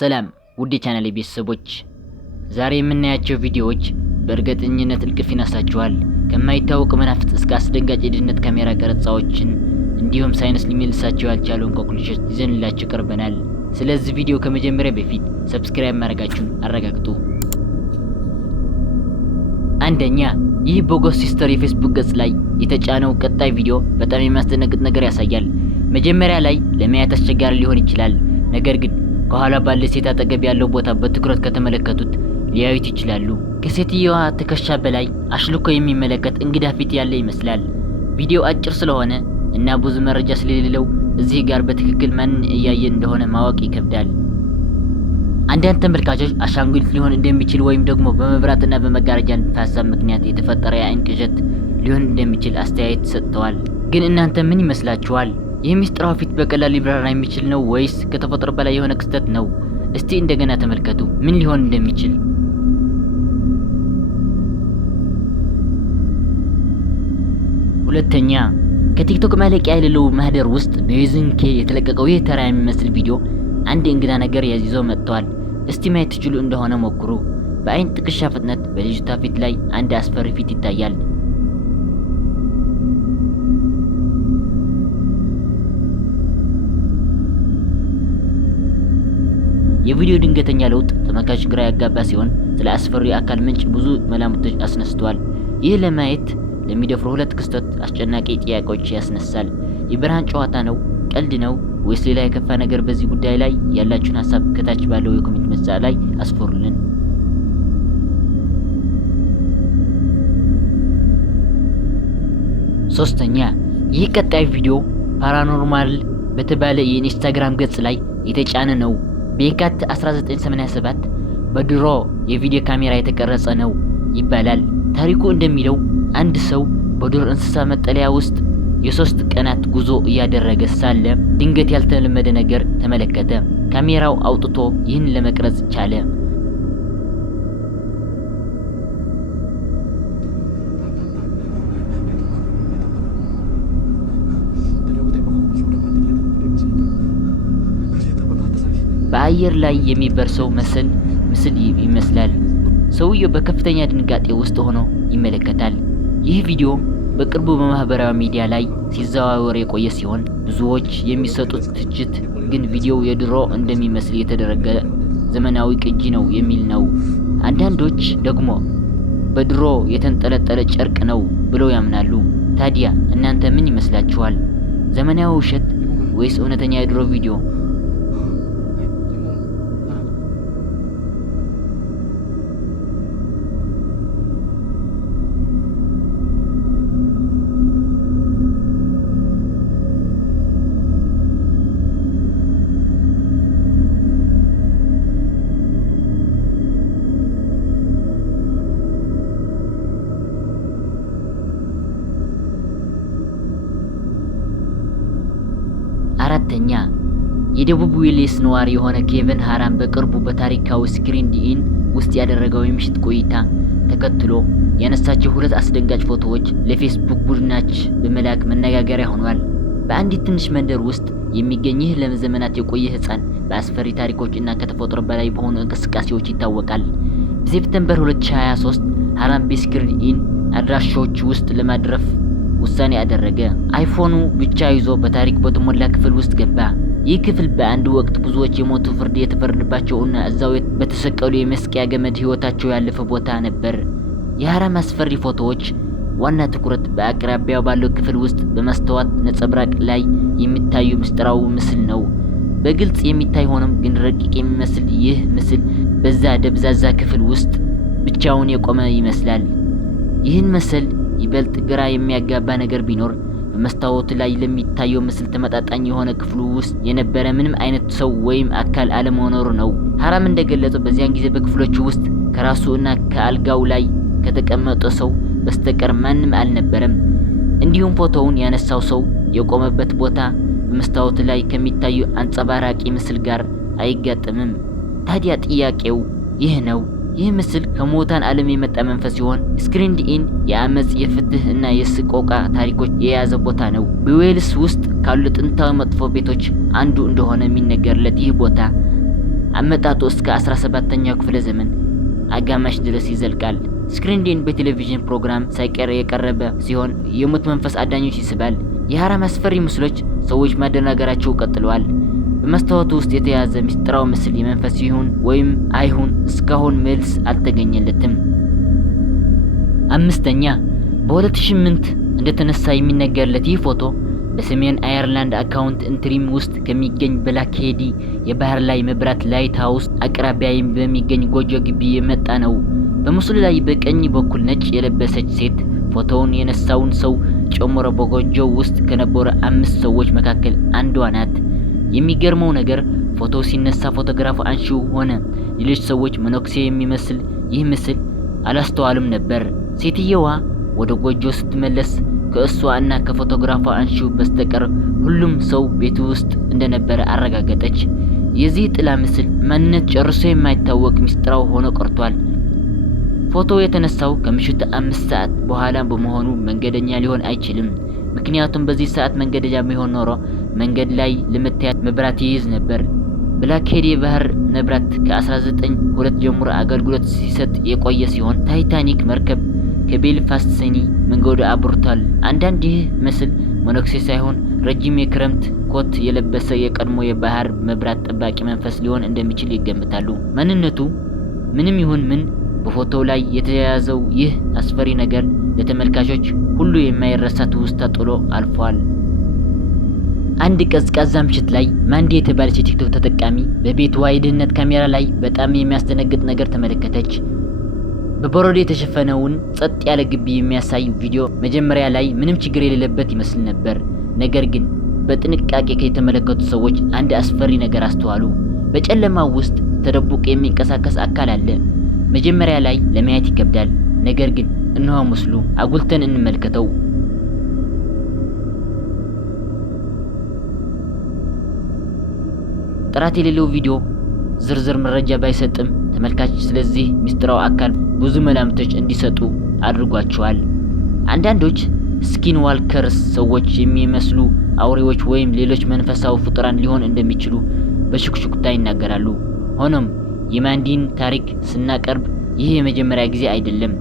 ሰላም ውድ የቻናሌ ቤተሰቦች፣ ዛሬ የምናያቸው ቪዲዮዎች በእርግጠኝነት እንቅልፍ ይነሳችኋል። ከማይታወቅ መናፍስት እስከ አስደንጋጭ የድህነት ካሜራ ቀረጻዎችን እንዲሁም ሳይንስ ሊመልሳቸው ያልቻሉ እንቆቅልሾች ይዘንላችሁ ቀርበናል። ስለዚህ ቪዲዮ ከመጀመሪያ በፊት ሰብስክራይብ ማድረጋችሁን አረጋግጡ። አንደኛ፣ ይህ በጎስት ሲስተር የፌስቡክ ገጽ ላይ የተጫነው ቀጣይ ቪዲዮ በጣም የሚያስደነግጥ ነገር ያሳያል። መጀመሪያ ላይ ለማየት አስቸጋሪ ሊሆን ይችላል፣ ነገር ግን ከኋላ ባለ ሴት አጠገብ ያለው ቦታ በትኩረት ከተመለከቱት ሊያዩት ይችላሉ። ከሴትየዋ ትከሻ በላይ አሽልኮ የሚመለከት እንግዳ ፊት ያለ ይመስላል። ቪዲዮ አጭር ስለሆነ እና ብዙ መረጃ ስለሌለው እዚህ ጋር በትክክል ማን እያየ እንደሆነ ማወቅ ይከብዳል። አንዳንድ ተመልካቾች አሻንጉሊት ሊሆን እንደሚችል ወይም ደግሞ በመብራትና በመጋረጃ ንድፈ ሐሳብ ምክንያት የተፈጠረ የአይን ቅዠት ሊሆን እንደሚችል አስተያየት ሰጥተዋል። ግን እናንተ ምን ይመስላችኋል? ይህ ሚስጥራዊ ፊት በቀላል ሊብራራ የሚችል ነው ወይስ ከተፈጥሮ በላይ የሆነ ክስተት ነው? እስቲ እንደገና ተመልከቱ ምን ሊሆን እንደሚችል። ሁለተኛ፣ ከቲክቶክ ማለቂያ የሌለው ማህደር ውስጥ በዩዝንኬ የተለቀቀው ይህ ተራ የሚመስል ቪዲዮ አንድ እንግዳ ነገር ይዘው መጥተዋል። እስቲ ማየት ትችሉ እንደሆነ ሞክሩ። በአይን ጥቅሻ ፍጥነት በልጅቷ ፊት ላይ አንድ አስፈሪ ፊት ይታያል። የቪዲዮ ድንገተኛ ለውጥ ተመልካች ግራ ያጋባ ሲሆን ስለ አስፈሪ አካል ምንጭ ብዙ መላምቶች አስነስተዋል። ይህ ለማየት ለሚደፍሩ ሁለት ክስተት አስጨናቂ ጥያቄዎች ያስነሳል። የብርሃን ጨዋታ ነው? ቀልድ ነው? ወይስ ሌላ የከፋ ነገር? በዚህ ጉዳይ ላይ ያላችሁን ሀሳብ ከታች ባለው የኮሜንት መስጫ ላይ አስፍሩልን። ሶስተኛ፣ ይህ ቀጣይ ቪዲዮ ፓራኖርማል በተባለ የኢንስታግራም ገጽ ላይ የተጫነ ነው። በየካቲት 1987 በድሮ የቪዲዮ ካሜራ የተቀረጸ ነው ይባላል። ታሪኩ እንደሚለው አንድ ሰው በዱር እንስሳ መጠለያ ውስጥ የ3 ቀናት ጉዞ እያደረገ ሳለ ድንገት ያልተለመደ ነገር ተመለከተ። ካሜራው አውጥቶ ይህን ለመቅረጽ ቻለ። በአየር ላይ የሚበር ሰው ምስል ይመስላል። ሰውየው በከፍተኛ ድንጋጤ ውስጥ ሆኖ ይመለከታል። ይህ ቪዲዮ በቅርቡ በማህበራዊ ሚዲያ ላይ ሲዘዋወር የቆየ ሲሆን ብዙዎች የሚሰጡት ትችት ግን ቪዲዮው የድሮ እንደሚመስል የተደረገ ዘመናዊ ቅጂ ነው የሚል ነው። አንዳንዶች ደግሞ በድሮ የተንጠለጠለ ጨርቅ ነው ብለው ያምናሉ። ታዲያ እናንተ ምን ይመስላችኋል? ዘመናዊ ውሸት ወይስ እውነተኛ የድሮ ቪዲዮ? አራተኛ፣ የደቡብ ዌልስ ነዋሪ የሆነ ኬቨን ሃራም በቅርቡ በታሪካዊ ስክሪንዲኢን ውስጥ ያደረገው የምሽት ቆይታ ተከትሎ ያነሳቸው 2 አስደንጋጭ ፎቶዎች ለፌስቡክ ቡድናች በመላክ መነጋገሪያ ሆኗል። በአንዲት ትንሽ መንደር ውስጥ የሚገኝ ይህ ለዘመናት የቆየ ሕፃን በአስፈሪ ታሪኮች እና ከተፈጥሮ በላይ በሆኑ እንቅስቃሴዎች ይታወቃል። በሴፕቴምበር 2023 ሃራም በስክሪንዲኢን አድራሻዎች ውስጥ ለማድረፍ ውሳኔ አደረገ። አይፎኑ ብቻ ይዞ በታሪክ በተሞላ ክፍል ውስጥ ገባ። ይህ ክፍል በአንድ ወቅት ብዙዎች የሞቱ ፍርድ የተፈረደባቸውና እዛው በተሰቀሉ የመስቀያ ገመድ ህይወታቸው ያለፈ ቦታ ነበር። የሃራም አስፈሪ ፎቶዎች ዋና ትኩረት በአቅራቢያው ባለው ክፍል ውስጥ በመስታወት ነጸብራቅ ላይ የሚታዩ ምስጢራዊ ምስል ነው። በግልጽ የሚታይ ሆኖም ግን ረቂቅ የሚመስል ይህ ምስል በዛ ደብዛዛ ክፍል ውስጥ ብቻውን የቆመ ይመስላል። ይህን ምስል ይበልጥ ግራ የሚያጋባ ነገር ቢኖር በመስታወቱ ላይ ለሚታየው ምስል ተመጣጣኝ የሆነ ክፍሉ ውስጥ የነበረ ምንም አይነት ሰው ወይም አካል አለመኖሩ ነው። ሃራም እንደገለጸው በዚያን ጊዜ በክፍሎቹ ውስጥ ከራሱ እና ከአልጋው ላይ ከተቀመጠ ሰው በስተቀር ማንም አልነበረም። እንዲሁም ፎቶውን ያነሳው ሰው የቆመበት ቦታ በመስታወቱ ላይ ከሚታየው አንጸባራቂ ምስል ጋር አይጋጠምም። ታዲያ ጥያቄው ይህ ነው። ይህ ምስል ከሞታን ዓለም የመጣ መንፈስ ሲሆን ስክሪንዲኢን የአመጽ፣ የፍትህ እና የስቆቃ ታሪኮች የያዘ ቦታ ነው። በዌልስ ውስጥ ካሉ ጥንታዊ መጥፎ ቤቶች አንዱ እንደሆነ የሚነገርለት ይህ ቦታ አመጣጡ እስከ 17ኛው ክፍለ ዘመን አጋማሽ ድረስ ይዘልቃል። ስክሪን ዲን በቴሌቪዥን ፕሮግራም ሳይቀር የቀረበ ሲሆን የሞት መንፈስ አዳኞች ይስባል። የሐራም አስፈሪ ምስሎች ሰዎች ማደናገራቸው ቀጥለዋል። በመስታወቱ ውስጥ የተያዘ ምስጢራዊ ምስል የመንፈስ ይሁን ወይም አይሁን እስካሁን መልስ አልተገኘለትም። አምስተኛ በ2008 እንደተነሳ የሚነገርለት ይህ ፎቶ በሰሜን አየርላንድ አካውንት ኢንትሪም ውስጥ ከሚገኝ ብላክሄዲ የባህር ላይ መብራት ላይት ሃውስ አቅራቢያ በሚገኝ ጎጆ ግቢ የመጣ ነው። በምስሉ ላይ በቀኝ በኩል ነጭ የለበሰች ሴት ፎቶውን የነሳውን ሰው ጨምሮ በጎጆው ውስጥ ከነበሩ 5 ሰዎች መካከል አንዷ ናት። የሚገርመው ነገር ፎቶው ሲነሳ ፎቶግራፉ አንሺው ሆነ ሌሎች ሰዎች መነኩሴ የሚመስል ይህ ምስል አላስተዋሉም ነበር። ሴትየዋ ወደ ጎጆ ስትመለስ ከእሷ እና ከፎቶግራፏ አንሺው በስተቀር ሁሉም ሰው ቤቱ ውስጥ እንደነበረ አረጋገጠች። የዚህ ጥላ ምስል ማንነት ጨርሶ የማይታወቅ ምስጢራዊ ሆኖ ቀርቷል። ፎቶው የተነሳው ከምሽቱ 5 ሰዓት በኋላ በመሆኑ መንገደኛ ሊሆን አይችልም። ምክንያቱም በዚህ ሰዓት መንገደኛ ቢሆን ኖሮ መንገድ ላይ ለመታየት መብራት ይይዝ ነበር። ብላክሄዲ የባህር መብራት ከ1902 ጀምሮ አገልግሎት ሲሰጥ የቆየ ሲሆን ታይታኒክ መርከብ ከቤልፋስት ሲኒ መንገዱ አብርቷል። አንዳንድ ይህ ምስል መነኩሴ ሳይሆን ረጅም የክረምት ኮት የለበሰ የቀድሞ የባህር መብራት ጠባቂ መንፈስ ሊሆን እንደሚችል ይገምታሉ። ማንነቱ ምንም ይሁን ምን በፎቶው ላይ የተያዘው ይህ አስፈሪ ነገር ለተመልካቾች ሁሉ የማይረሳ ትውስታ ጥሎ አልፏል። አንድ ቀዝቃዛ ምሽት ላይ ማንዲ የተባለች የቲክቶክ ተጠቃሚ በቤቷ የደህንነት ካሜራ ላይ በጣም የሚያስደነግጥ ነገር ተመለከተች። በበረዶ የተሸፈነውን ጸጥ ያለ ግቢ የሚያሳይ ቪዲዮ መጀመሪያ ላይ ምንም ችግር የሌለበት ይመስል ነበር። ነገር ግን በጥንቃቄ የተመለከቱ ሰዎች አንድ አስፈሪ ነገር አስተዋሉ። በጨለማው ውስጥ ተደብቆ የሚንቀሳቀስ አካል አለ። መጀመሪያ ላይ ለማየት ይከብዳል፣ ነገር ግን እነሆ ምስሉ። አጉልተን እንመልከተው። ጥራት የሌለው ቪዲዮ ዝርዝር መረጃ ባይሰጥም ተመልካች ስለዚህ ምስጢራዊ አካል ብዙ መላምቶች እንዲሰጡ አድርጓቸዋል። አንዳንዶች ስኪን ዋልከርስ ሰዎች የሚመስሉ አውሬዎች ወይም ሌሎች መንፈሳዊ ፍጡራን ሊሆን እንደሚችሉ በሽኩሽኩታ ይናገራሉ። ሆኖም የማንዲን ታሪክ ስናቀርብ ይህ የመጀመሪያ ጊዜ አይደለም።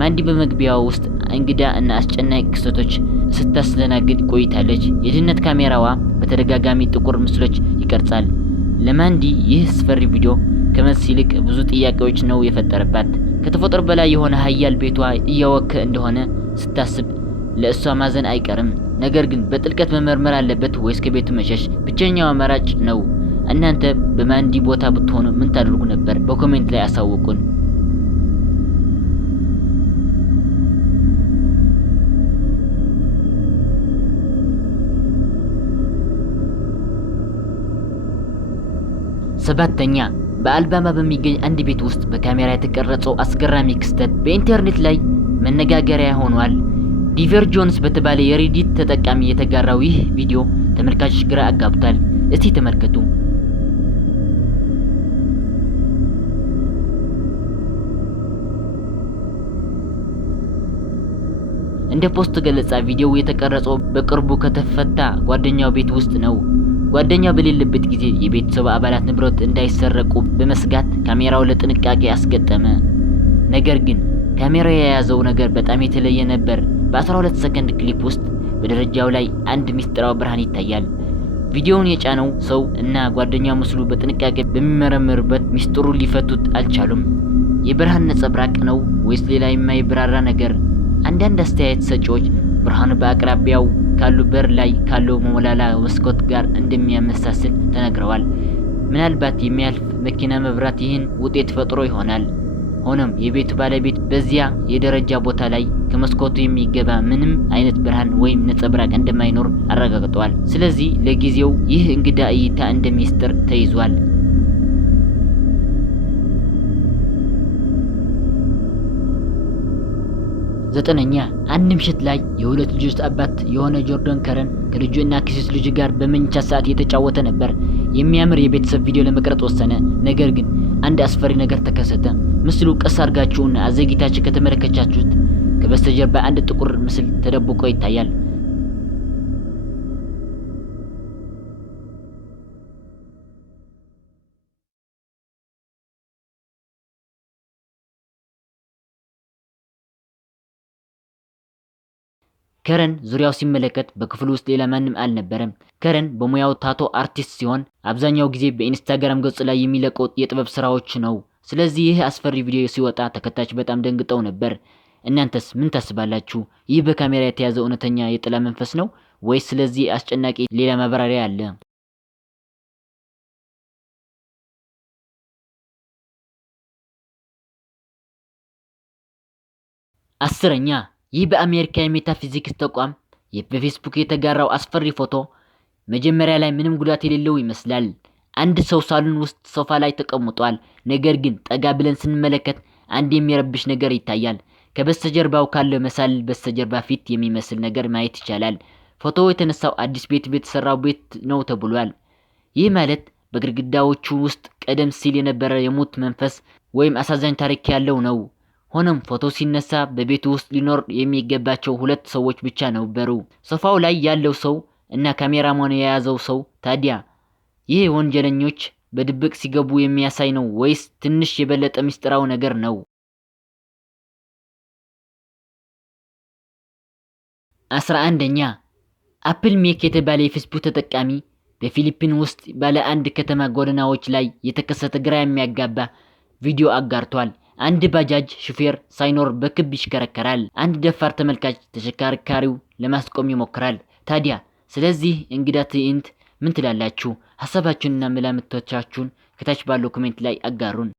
ማንዲ በመግቢያው ውስጥ እንግዳ እና አስጨናቂ ክስተቶች ስታስተናግድ ቆይታለች። የደህንነት ካሜራዋ በተደጋጋሚ ጥቁር ምስሎች ይቀርጻል። ለማንዲ ይህ አስፈሪ ቪዲዮ ከመልስ ይልቅ ብዙ ጥያቄዎች ነው የፈጠረባት። ከተፈጥሮ በላይ የሆነ ኃያል ቤቷ እያወከ እንደሆነ ስታስብ ለእሷ ማዘን አይቀርም። ነገር ግን በጥልቀት መመርመር አለበት ወይስ ከቤቱ መሸሽ ብቸኛው አማራጭ ነው? እናንተ በማንዲ ቦታ ብትሆኑ ምን ታደርጉ ነበር? በኮሜንት ላይ አሳውቁን። ሰባተኛ በአልባማ በሚገኝ አንድ ቤት ውስጥ በካሜራ የተቀረጸው አስገራሚ ክስተት በኢንተርኔት ላይ መነጋገሪያ ሆኗል። ዲቨርጆንስ በተባለ የሬዲት ተጠቃሚ የተጋራው ይህ ቪዲዮ ተመልካቾች ግራ አጋብቷል። እስቲ ተመልከቱ። እንደ ፖስት ገለጻ ቪዲዮው የተቀረጸው በቅርቡ ከተፈታ ጓደኛው ቤት ውስጥ ነው። ጓደኛው በሌለበት ጊዜ የቤተሰቡ አባላት ንብረት እንዳይሰረቁ በመስጋት ካሜራው ለጥንቃቄ አስገጠመ። ነገር ግን ካሜራው የያዘው ነገር በጣም የተለየ ነበር። በ12 ሰከንድ ክሊፕ ውስጥ በደረጃው ላይ አንድ ምስጢራዊ ብርሃን ይታያል። ቪዲዮውን የጫነው ሰው እና ጓደኛው ምስሉ በጥንቃቄ በሚመረምርበት ምስጢሩን ሊፈቱት አልቻሉም። የብርሃን ነጸብራቅ ነው ወይስ ሌላ የማይብራራ ነገር? አንዳንድ አስተያየት ሰጪዎች ብርሃኑ በአቅራቢያው ካሉ በር ላይ ካለው ሞላላ መስኮት ጋር እንደሚያመሳስል ተናግረዋል። ምናልባት የሚያልፍ መኪና መብራት ይህን ውጤት ፈጥሮ ይሆናል። ሆኖም የቤቱ ባለቤት በዚያ የደረጃ ቦታ ላይ ከመስኮቱ የሚገባ ምንም አይነት ብርሃን ወይም ነጸብራቅ እንደማይኖር አረጋግጧል። ስለዚህ ለጊዜው ይህ እንግዳ እይታ እንደ ሚስጥር ተይዟል። ዘጠነኛ አንድ ምሽት ላይ የሁለት ልጆች አባት የሆነ ጆርዳን ከረን ከልጁ እና ከሴት ልጅ ጋር በመኝታ ሰዓት እየተጫወተ ነበር። የሚያምር የቤተሰብ ቪዲዮ ለመቅረጽ ወሰነ። ነገር ግን አንድ አስፈሪ ነገር ተከሰተ። ምስሉ ቀስ አድርጋችሁና አዘግይታችሁ ከተመለከታችሁት ከበስተጀርባ አንድ ጥቁር ምስል ተደብቆ ይታያል። ከረን ዙሪያው ሲመለከት በክፍሉ ውስጥ ሌላ ማንም አልነበረም። ከረን በሙያው ታቶ አርቲስት ሲሆን አብዛኛው ጊዜ በኢንስታግራም ገጽ ላይ የሚለቀው የጥበብ ስራዎች ነው። ስለዚህ ይህ አስፈሪ ቪዲዮ ሲወጣ ተከታዮች በጣም ደንግጠው ነበር። እናንተስ ምን ታስባላችሁ? ይህ በካሜራ የተያዘ እውነተኛ የጥላ መንፈስ ነው ወይስ ስለዚህ አስጨናቂ ሌላ ማብራሪያ አለ? አስረኛ ይህ በአሜሪካ የሜታፊዚክስ ተቋም በፌስቡክ የተጋራው አስፈሪ ፎቶ መጀመሪያ ላይ ምንም ጉዳት የሌለው ይመስላል። አንድ ሰው ሳሎን ውስጥ ሶፋ ላይ ተቀምጧል። ነገር ግን ጠጋ ብለን ስንመለከት አንድ የሚረብሽ ነገር ይታያል። ከበስተጀርባው ካለው መሳል በስተጀርባ ፊት የሚመስል ነገር ማየት ይቻላል። ፎቶው የተነሳው አዲስ ቤት የተሰራው ቤት ነው ተብሏል። ይህ ማለት በግድግዳዎቹ ውስጥ ቀደም ሲል የነበረ የሙት መንፈስ ወይም አሳዛኝ ታሪክ ያለው ነው። ሆኖም ፎቶ ሲነሳ በቤቱ ውስጥ ሊኖር የሚገባቸው ሁለት ሰዎች ብቻ ነበሩ። ሶፋው ላይ ያለው ሰው እና ካሜራማኑ የያዘው ሰው። ታዲያ ይህ ወንጀለኞች በድብቅ ሲገቡ የሚያሳይ ነው ወይስ ትንሽ የበለጠ ምስጢራዊ ነገር ነው? 11ኛ አፕል ሜክ የተባለ የፌስቡክ ተጠቃሚ በፊሊፒን ውስጥ ባለ አንድ ከተማ ጎዳናዎች ላይ የተከሰተ ግራ የሚያጋባ ቪዲዮ አጋርቷል። አንድ ባጃጅ ሹፌር ሳይኖር በክብ ይሽከረከራል። አንድ ደፋር ተመልካች ተሽከርካሪው ለማስቆም ይሞክራል። ታዲያ ስለዚህ እንግዳ ትዕይንት ምን ትላላችሁ? ሐሳባችሁንና መላምቶቻችሁን ከታች ባለው ኮሜንት ላይ አጋሩን።